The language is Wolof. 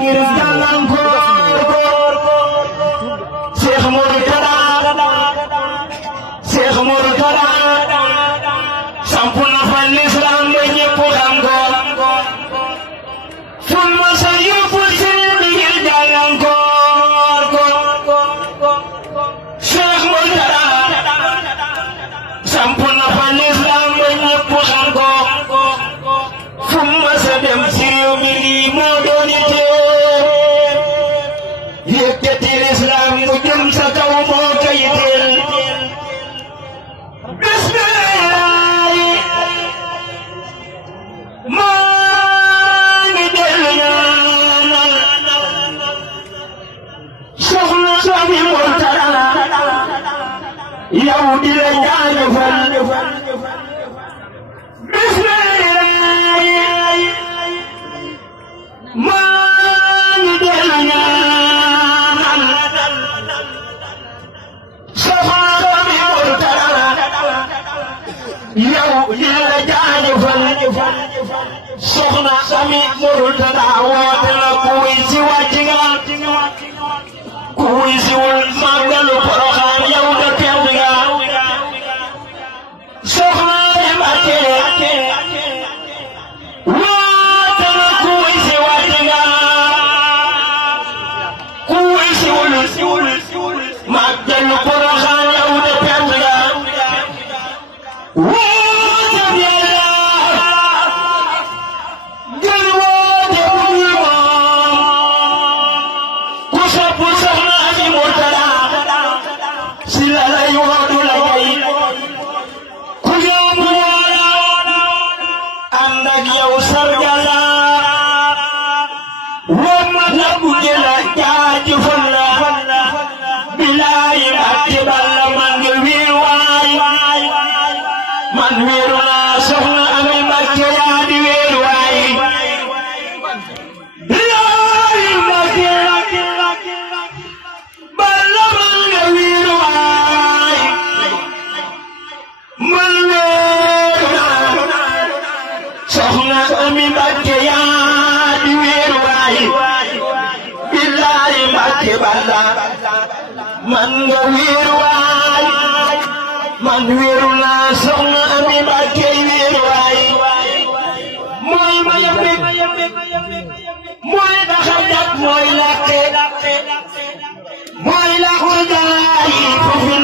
ngir gàllankoor Cheikh Mourtada Cheikh Mourtada samp na fa l'islam ba ñépp xam ko ful ma sa yóbbu si ngir gàllankoor Cheikh Mourtada samp na fa l'islam ba ñépp xam ko fu ma sa dem si réew mi lii moo doon yitteel yëkkati l'islam mu jëm sa kaw moo koy yitteel bismillah maa ngi dellu ñaanal soxna Sami Mourtada yow di la jaajëfal maa ngi dellu ñaanal soxna Sami Mourtada yow di la jaajëfal soxna Sami Mourtada woote na ku wuy si wàcc nga ku wuy si wul màggalu Poroxaan yow de perte nga soxna Mbàkke woote na ku wuy si wàcc nga ku wuy si wul màggalu Poroxaan yow de perte nga woote bi Yàlla gën woote bu ñu moom ku sopp soxna Sami Mourtada si la lay woodu la koy ku ñëw mu woola ànd ak yow sargal la woo ma la bu jëla jaajëfal la bilaay Mbàkke Balla man nga wéeru waay man wéeru naa soxna Ami Mbàkke yaa di wéeru waay bilaay Mbàkke Balla man nga wéeru waay man wéeru naa soxna Ami Mbàkke yaa di wéeru waay bilaay Mbàkke Balla man nga wéeru waay man wéeru naa soxna Ami Mbàkke wéeru waay mooy ma yambe mooy daxa jak mooy làqe mooy làqu gaay foofu